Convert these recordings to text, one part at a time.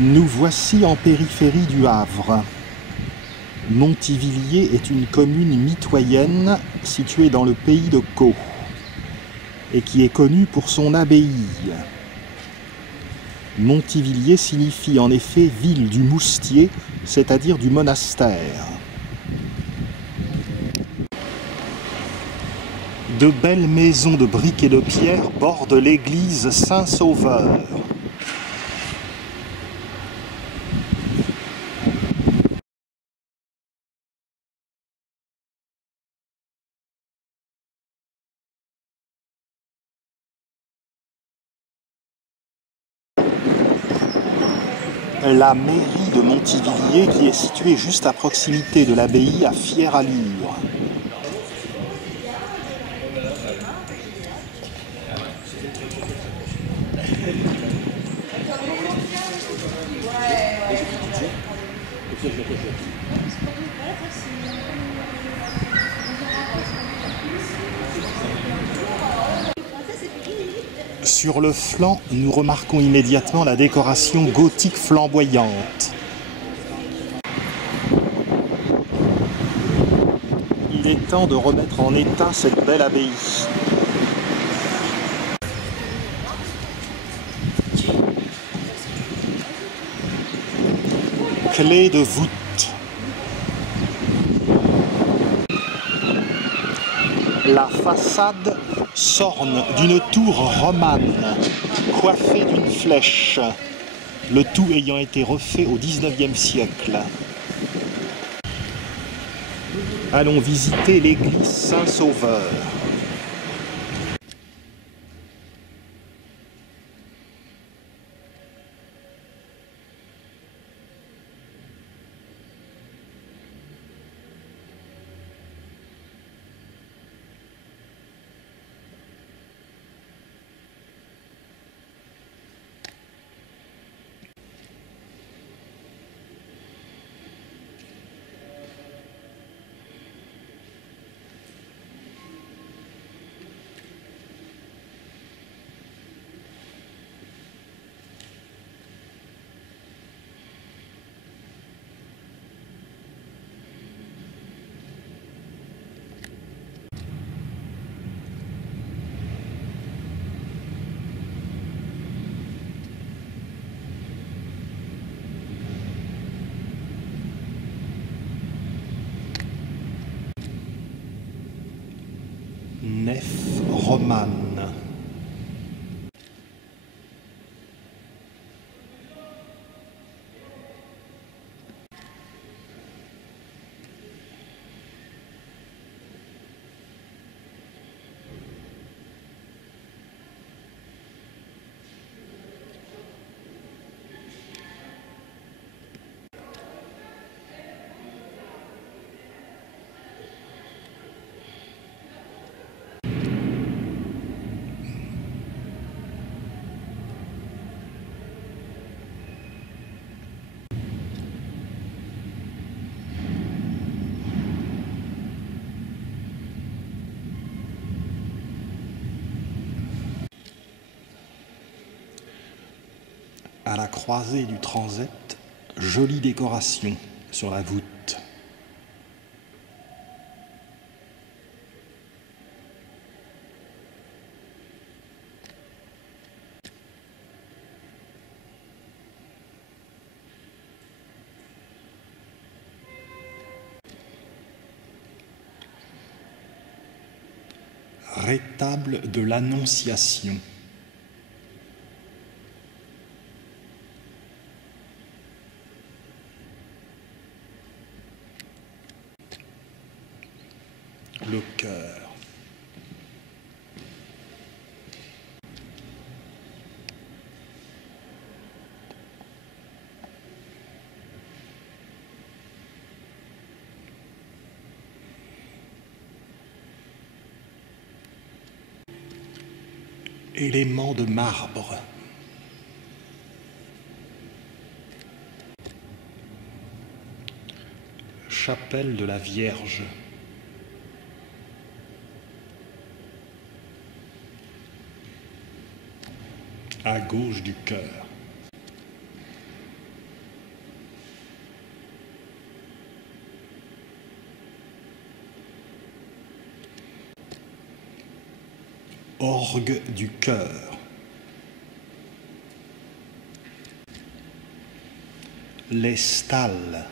Nous voici en périphérie du Havre. Montivilliers est une commune mitoyenne située dans le pays de Caux et qui est connue pour son abbaye. Montivilliers signifie en effet ville du moustier, c'est-à-dire du monastère. De belles maisons de briques et de pierre bordent l'église Saint-Sauveur. La mairie de Montivilliers qui est située juste à proximité de l'abbaye à fière allure. Sur le flanc, nous remarquons immédiatement la décoration gothique flamboyante. Il est temps de remettre en état cette belle abbaye. Clé de voûte. La façade s'orne d'une tour romane, coiffée d'une flèche, le tout ayant été refait au XIXe siècle. Allons visiter l'église Saint-Sauveur. Nef romane. À la croisée du transept, jolie décoration sur la voûte. Rétable de l'Annonciation. Le chœur. Éléments de marbre. Chapelle de la Vierge. À gauche du chœur. Orgue du chœur. Les stalles.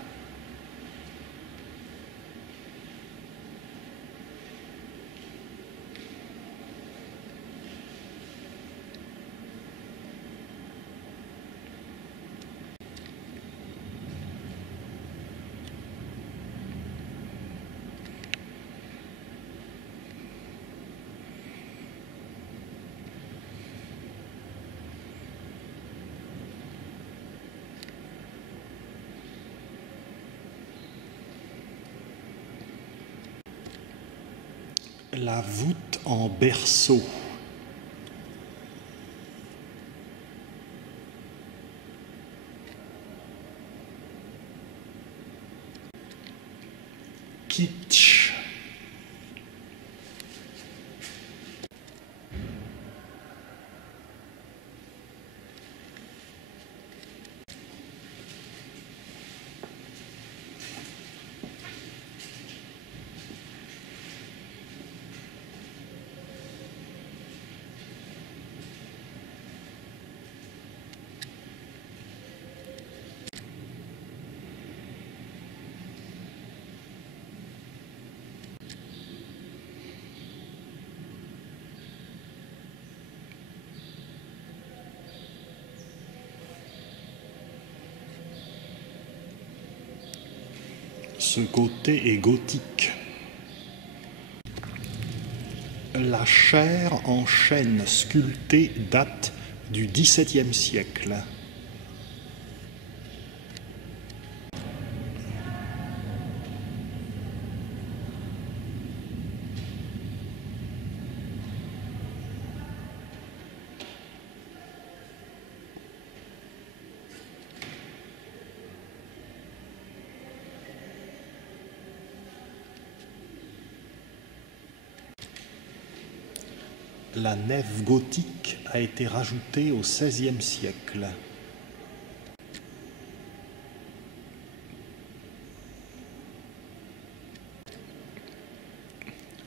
La voûte en berceau. Kitsch. Ce côté est gothique. La chaire en chêne sculpté date du XVIIe siècle. La nef gothique a été rajoutée au XVIe siècle.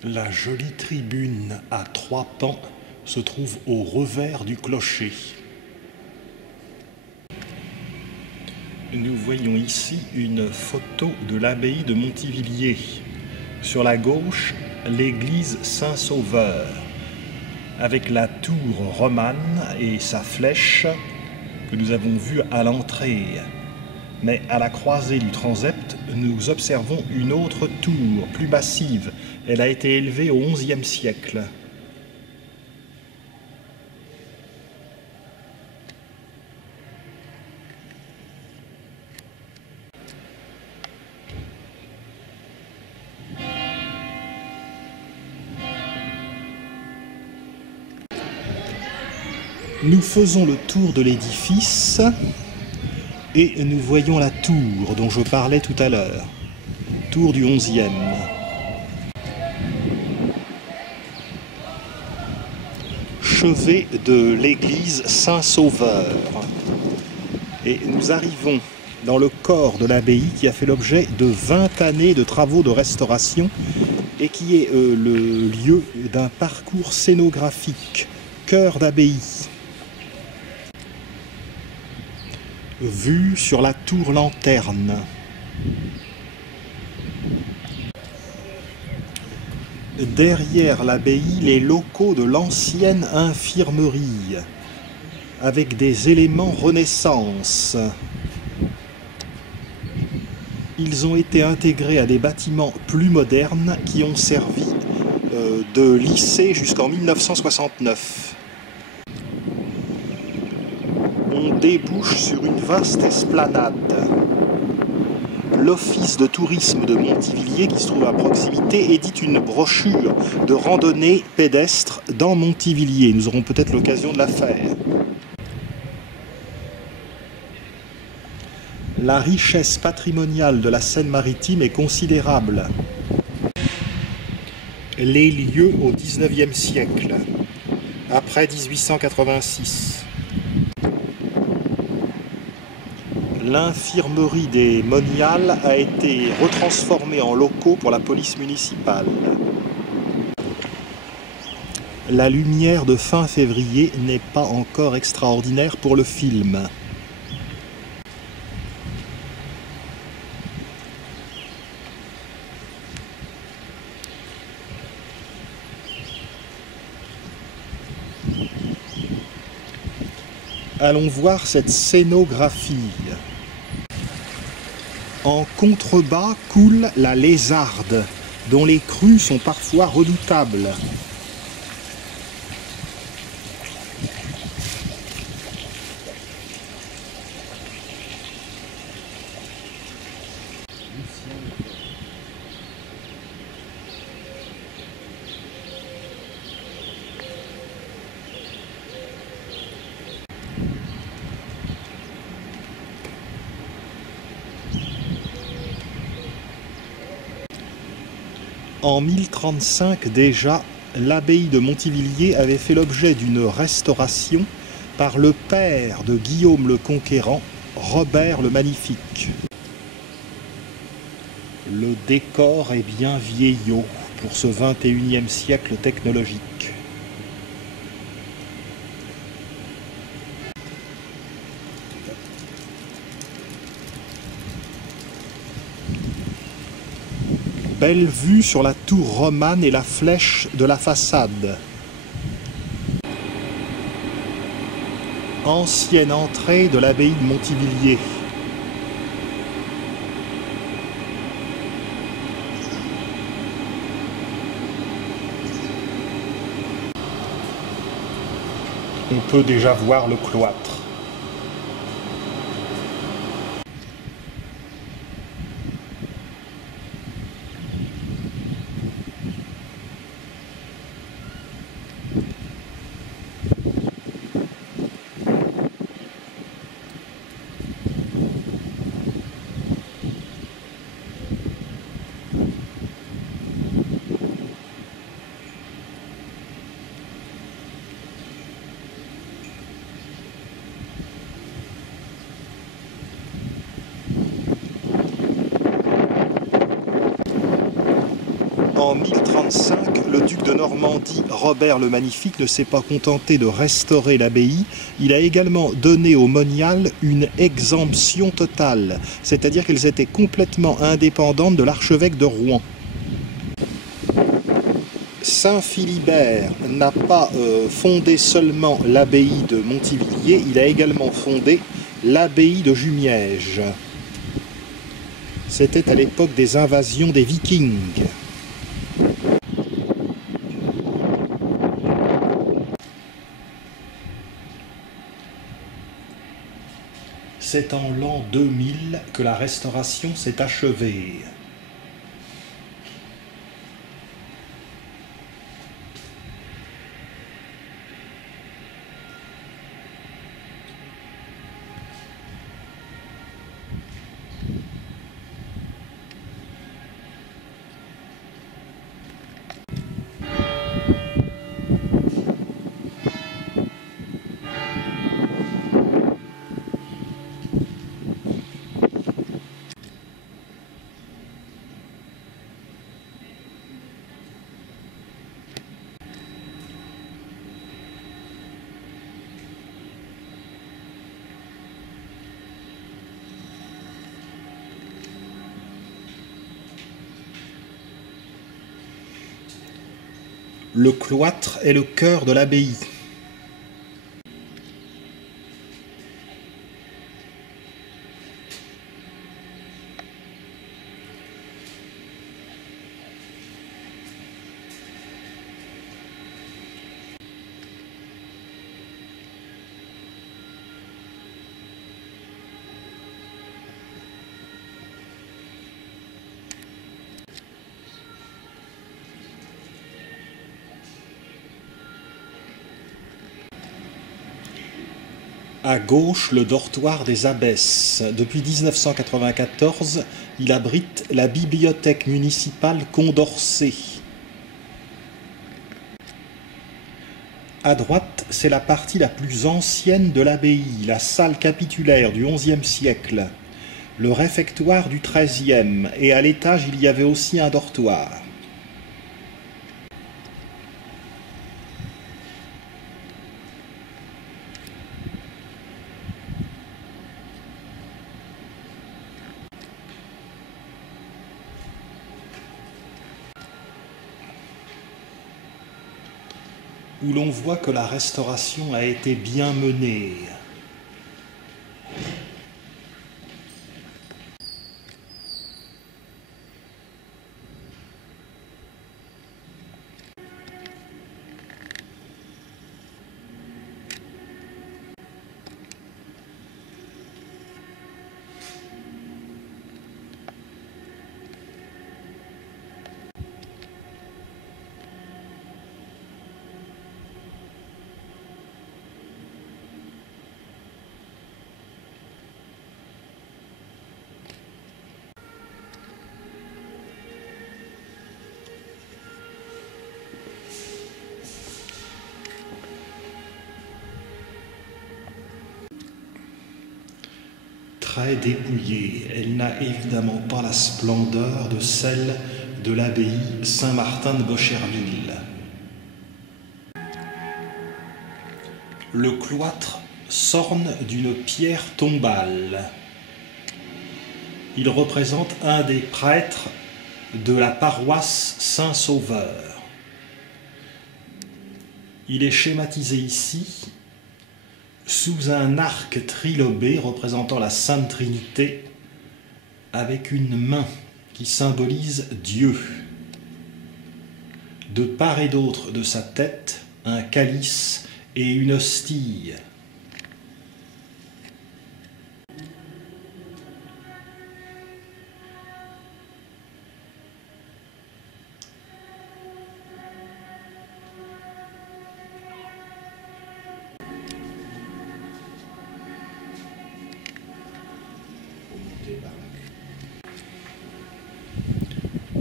La jolie tribune à 3 pans se trouve au revers du clocher. Nous voyons ici une photo de l'abbaye de Montivilliers. Sur la gauche, l'église Saint-Sauveur, avec la tour romane et sa flèche que nous avons vue à l'entrée. Mais à la croisée du transept, nous observons une autre tour, plus massive. Elle a été élevée au XIe siècle. Nous faisons le tour de l'édifice et nous voyons la tour dont je parlais tout à l'heure, tour du XIe. Chevet de l'église Saint-Sauveur. Et nous arrivons dans le corps de l'abbaye qui a fait l'objet de 20 années de travaux de restauration et qui est le lieu d'un parcours scénographique, cœur d'abbaye. Vue sur la tour lanterne. Derrière l'abbaye, les locaux de l'ancienne infirmerie, avec des éléments Renaissance. Ils ont été intégrés à des bâtiments plus modernes qui ont servi de lycée jusqu'en 1969. On débouche sur une vaste esplanade. L'Office de tourisme de Montivilliers, qui se trouve à proximité, édite une brochure de randonnée pédestre dans Montivilliers. Nous aurons peut-être l'occasion de la faire. La richesse patrimoniale de la Seine-Maritime est considérable. Les lieux au XIXe siècle, après 1886. L'infirmerie des Moniales a été retransformée en locaux pour la police municipale. La lumière de fin février n'est pas encore extraordinaire pour le film. Allons voir cette scénographie. En contrebas coule la Lézarde, dont les crues sont parfois redoutables. En 1035 déjà, l'abbaye de Montivilliers avait fait l'objet d'une restauration par le père de Guillaume le Conquérant, Robert le Magnifique. Le décor est bien vieillot pour ce 21e siècle technologique. Belle vue sur la tour romane et la flèche de la façade. Ancienne entrée de l'abbaye de Montivilliers. On peut déjà voir le cloître. En 1035, le duc de Normandie, Robert le Magnifique, ne s'est pas contenté de restaurer l'abbaye, il a également donné aux moniales une exemption totale, c'est-à-dire qu'elles étaient complètement indépendantes de l'archevêque de Rouen. Saint Philibert n'a pas fondé seulement l'abbaye de Montivilliers, il a également fondé l'abbaye de Jumièges. C'était à l'époque des invasions des Vikings. C'est en l'an 2000 que la restauration s'est achevée. Le cloître est le cœur de l'abbaye. À gauche, le dortoir des abbesses. Depuis 1994, il abrite la bibliothèque municipale Condorcet. À droite, c'est la partie la plus ancienne de l'abbaye, la salle capitulaire du XIe siècle, le réfectoire du XIIIe, et à l'étage, il y avait aussi un dortoir. où l'on voit que la restauration a été bien menée. Très dépouillée, elle n'a évidemment pas la splendeur de celle de l'abbaye Saint-Martin de Bocherville. Le cloître s'orne d'une pierre tombale. Il représente un des prêtres de la paroisse Saint-Sauveur. Il est schématisé ici sous un arc trilobé représentant la Sainte Trinité avec une main qui symbolise Dieu. De part et d'autre de sa tête, un calice et une hostie.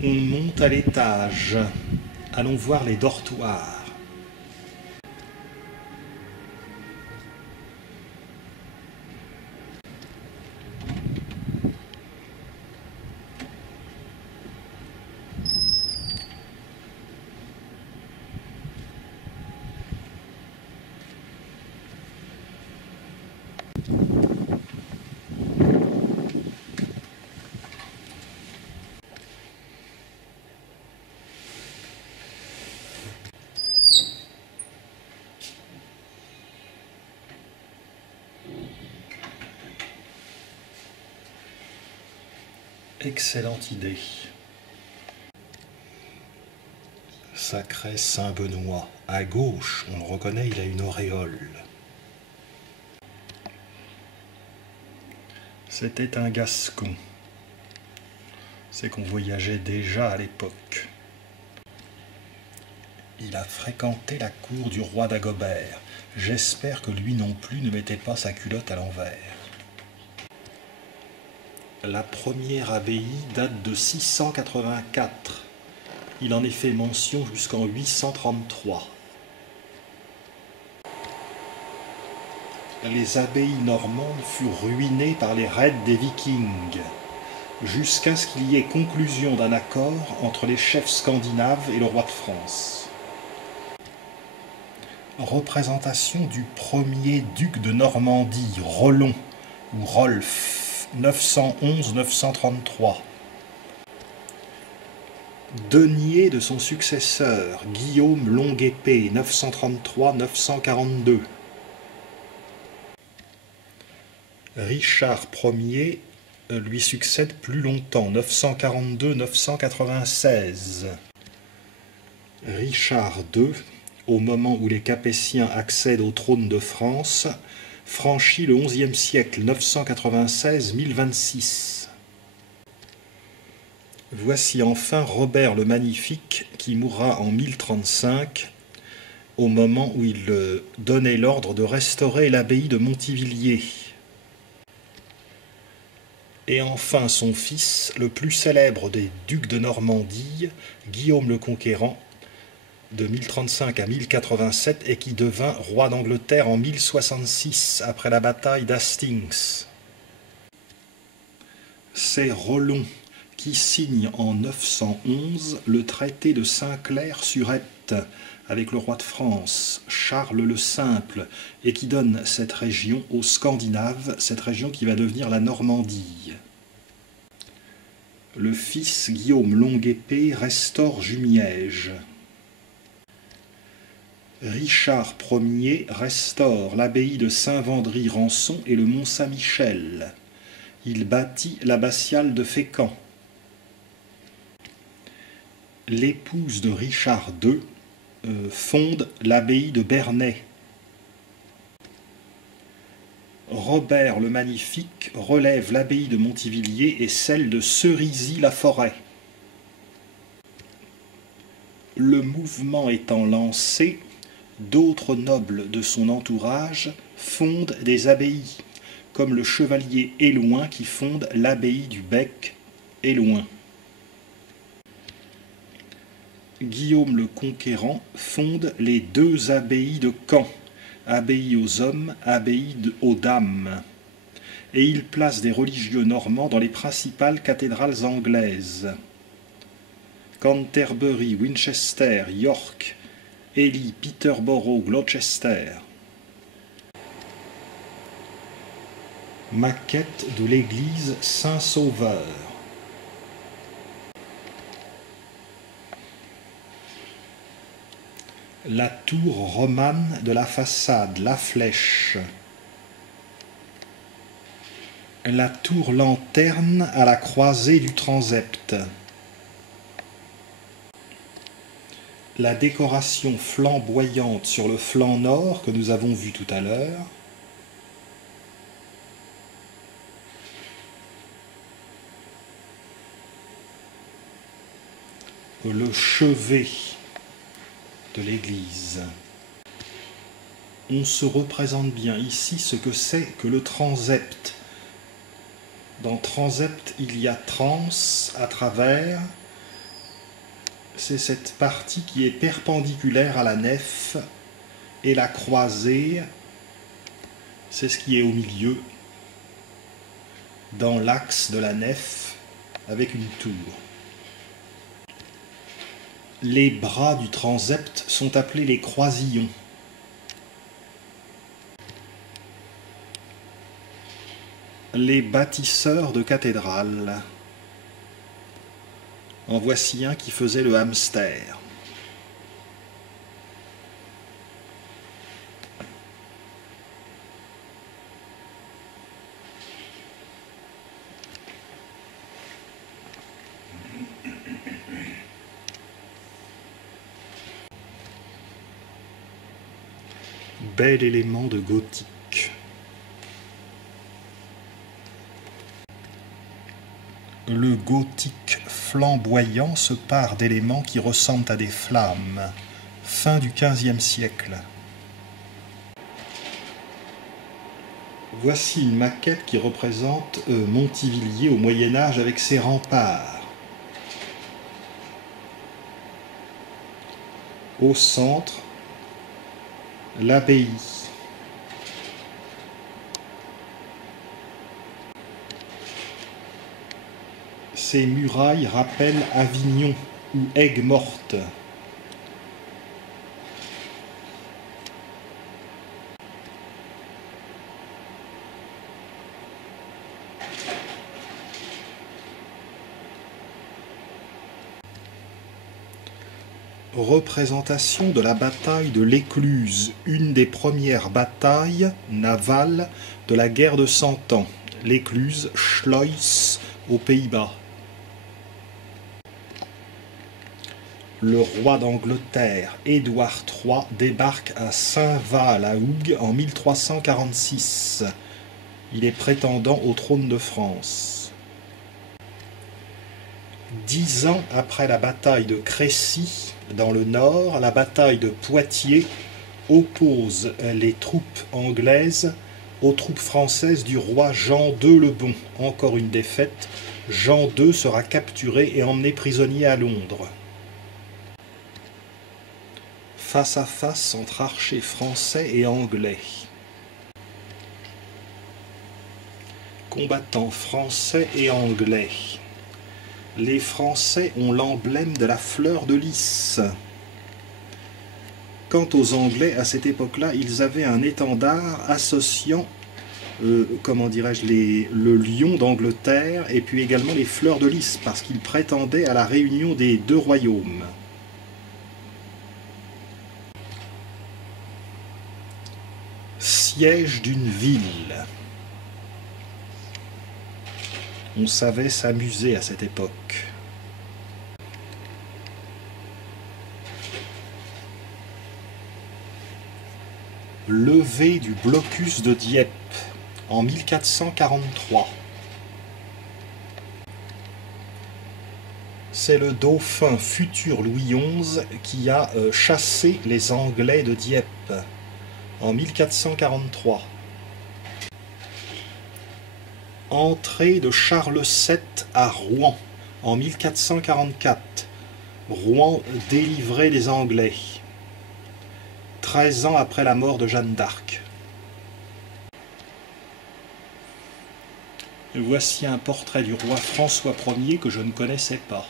On monte à l'étage. Allons voir les dortoirs. Excellente idée. Sacré Saint-Benoît. À gauche, on le reconnaît, il a une auréole. C'était un Gascon. C'est qu'on voyageait déjà à l'époque. Il a fréquenté la cour du roi d'Agobert. J'espère que lui non plus ne mettait pas sa culotte à l'envers. La première abbaye date de 684. Il en est fait mention jusqu'en 833. Les abbayes normandes furent ruinées par les raids des Vikings, jusqu'à ce qu'il y ait conclusion d'un accord entre les chefs scandinaves et le roi de France. Représentation du premier duc de Normandie, Rollon, ou Rolf, 911-933. Denier de son successeur, Guillaume Longue-Épée, 933-942. Richard Ier lui succède plus longtemps, 942-996. Richard II, au moment où les Capétiens accèdent au trône de France, franchit le XIe siècle, 996-1026. Voici enfin Robert le Magnifique qui mourra en 1035, au moment où il donnait l'ordre de restaurer l'abbaye de Montivilliers. Et enfin son fils, le plus célèbre des ducs de Normandie, Guillaume le Conquérant, de 1035 à 1087, et qui devint roi d'Angleterre en 1066, après la bataille d'Hastings. C'est Rollon qui signe en 911 le traité de Saint-Clair-sur-Epte avec le roi de France, Charles le Simple, et qui donne cette région aux Scandinaves, cette région qui va devenir la Normandie. Le fils Guillaume Longue-Épée restaure Jumièges. Richard Ier restaure l'abbaye de Saint-Vendry-Rançon et le Mont Saint-Michel. Il bâtit l'abbatiale de Fécamp. L'épouse de Richard II fonde l'abbaye de Bernay. Robert le Magnifique relève l'abbaye de Montivilliers et celle de Cerisy-la-Forêt. Le mouvement étant lancé, d'autres nobles de son entourage fondent des abbayes, comme le chevalier Élouin qui fonde l'abbaye du Bec, Élouin. Guillaume le Conquérant fonde les deux abbayes de Caen, abbaye aux hommes, abbaye aux dames, et il place des religieux normands dans les principales cathédrales anglaises. Canterbury, Winchester, York, Ely, Peterborough, Gloucester. Maquette de l'église Saint-Sauveur. La tour romane de la façade, la flèche. La tour lanterne à la croisée du transept. La décoration flamboyante sur le flanc nord que nous avons vu tout à l'heure. Le chevet de l'église. On se représente bien ici ce que c'est que le transept. Dans transept, il y a trans à travers. C'est cette partie qui est perpendiculaire à la nef, et la croisée, c'est ce qui est au milieu, dans l'axe de la nef, avec une tour. Les bras du transept sont appelés les croisillons. Les bâtisseurs de cathédrales. En voici un qui faisait le hamster. Bel élément de gothique. Le gothique flamboyant se pare d'éléments qui ressemblent à des flammes. Fin du XVe siècle. Voici une maquette qui représente Montivilliers au Moyen-Âge avec ses remparts. Au centre, l'abbaye. Ces murailles rappellent Avignon ou Aigues-Mortes. Représentation de la bataille de l'Écluse, une des premières batailles navales de la guerre de Cent Ans. L'Écluse, Schloss, aux Pays-Bas. Le roi d'Angleterre, Édouard III, débarque à Saint-Val-à-Hougue en 1346. Il est prétendant au trône de France. 10 ans après la bataille de Crécy, dans le nord, la bataille de Poitiers oppose les troupes anglaises aux troupes françaises du roi Jean II le Bon. Encore une défaite, Jean II sera capturé et emmené prisonnier à Londres. Face à face entre archers français et anglais. Combattants français et anglais. Les Français ont l'emblème de la fleur de lys. Quant aux Anglais, à cette époque-là, ils avaient un étendard associant, le lion d'Angleterre et puis également les fleurs de lys, parce qu'ils prétendaient à la réunion des deux royaumes. siège d'une ville. On savait s'amuser à cette époque. Levée du blocus de Dieppe en 1443. C'est le dauphin futur Louis XI qui a chassé les Anglais de Dieppe en 1443. Entrée de Charles VII à Rouen en 1444. Rouen délivré des Anglais. 13 ans après la mort de Jeanne d'Arc. Voici un portrait du roi François Ier que je ne connaissais pas.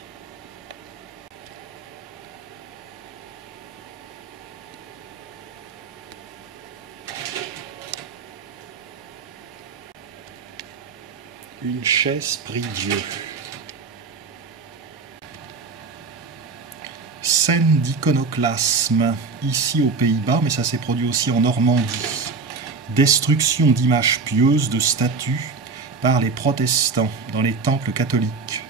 Une chaise prie-Dieu. Scène d'iconoclasme, ici aux Pays-Bas, mais ça s'est produit aussi en Normandie. Destruction d'images pieuses, de statues, par les protestants dans les temples catholiques.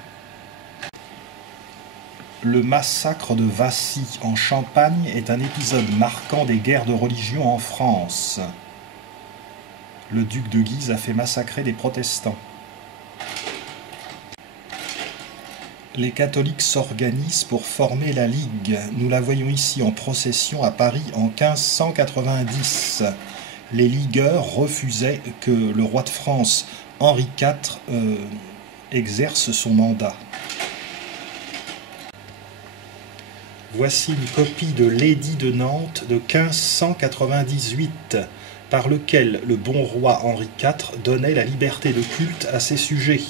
Le massacre de Vassy en Champagne est un épisode marquant des guerres de religion en France. Le duc de Guise a fait massacrer des protestants. Les catholiques s'organisent pour former la Ligue. Nous la voyons ici en procession à Paris en 1590. Les ligueurs refusaient que le roi de France, Henri IV, exerce son mandat. Voici une copie de l'édit de Nantes de 1598, par lequel le bon roi Henri IV donnait la liberté de culte à ses sujets.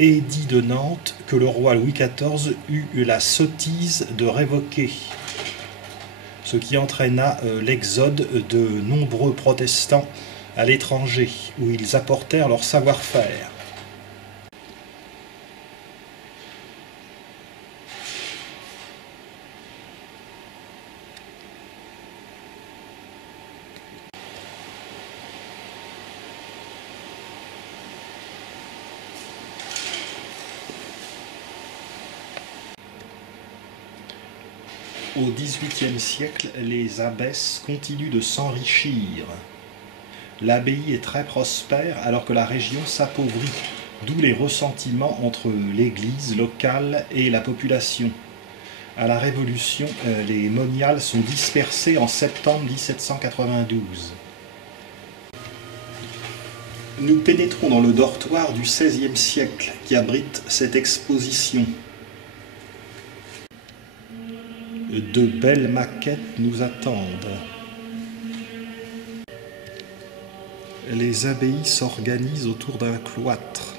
Édit de Nantes que le roi Louis XIV eut la sottise de révoquer, ce qui entraîna l'exode de nombreux protestants à l'étranger, où ils apportèrent leur savoir-faire. Au XVIIIe siècle, les abbesses continuent de s'enrichir. L'abbaye est très prospère alors que la région s'appauvrit, d'où les ressentiments entre l'église locale et la population. À la Révolution, les moniales sont dispersées en septembre 1792. Nous pénétrons dans le dortoir du XVIe siècle qui abrite cette exposition. De belles maquettes nous attendent. Les abbayes s'organisent autour d'un cloître.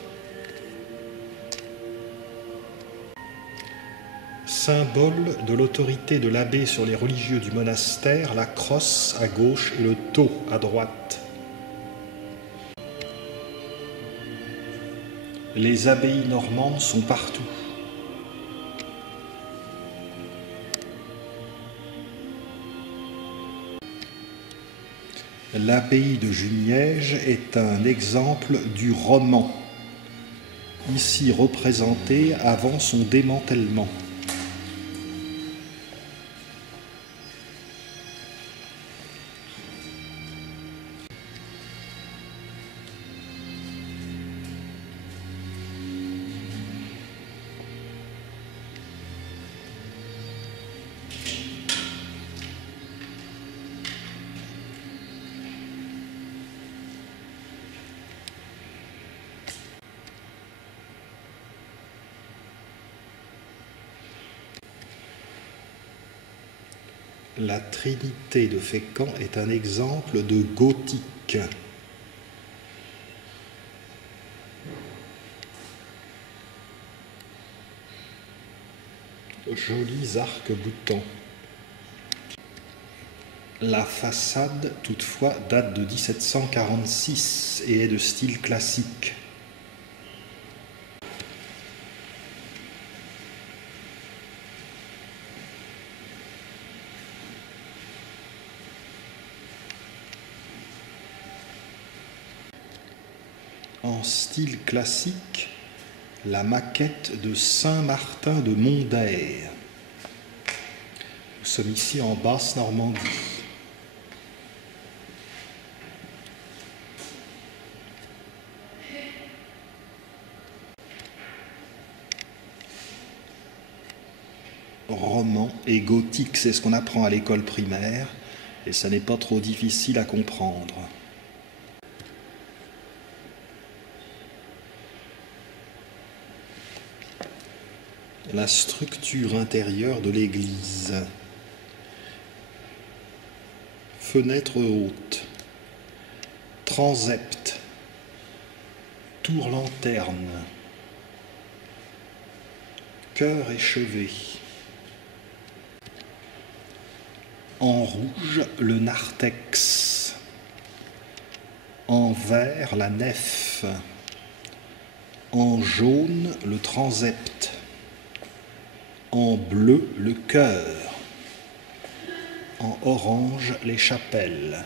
Symbole de l'autorité de l'abbé sur les religieux du monastère, la crosse à gauche et le tau à droite. Les abbayes normandes sont partout. L'abbaye de Juniège est un exemple du roman, ici représenté avant son démantèlement. La Trinité de Fécamp est un exemple de gothique. Jolis arcs-boutants. La façade, toutefois, date de 1746 et est de style classique. en style classique la maquette de Saint-Martin de Mondaire. Nous sommes ici en Basse-Normandie. Roman et gothique, c'est ce qu'on apprend à l'école primaire, et ça n'est pas trop difficile à comprendre. La structure intérieure de l'église. Fenêtre haute, transept, tour-lanterne, chœur échevé. En rouge, le narthex. En vert, la nef. En jaune, le transept. En bleu, le chœur. En orange, les chapelles.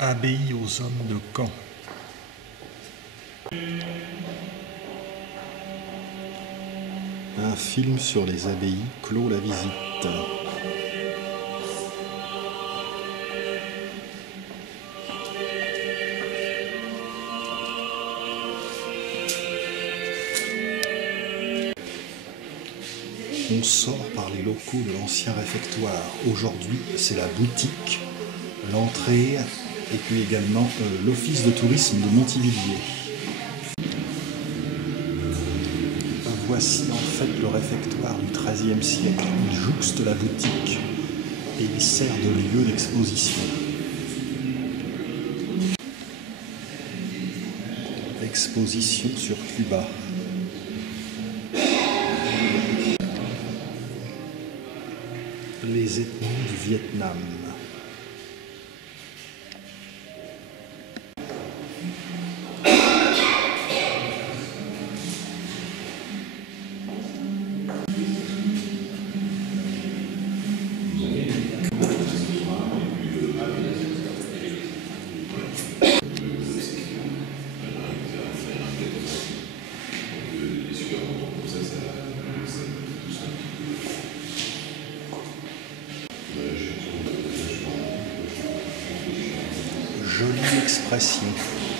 Abbaye aux hommes de Caen. Un film sur les abbayes clôt la visite. On sort par les locaux de l'ancien réfectoire. Aujourd'hui, c'est la boutique, l'entrée et puis également l'office de tourisme de Montivilliers. Voici en fait le réfectoire du XIIIe siècle. Il jouxte la boutique et il sert de lieu d'exposition. Exposition sur Cuba. Les ethnies du Vietnam. Jolie expression.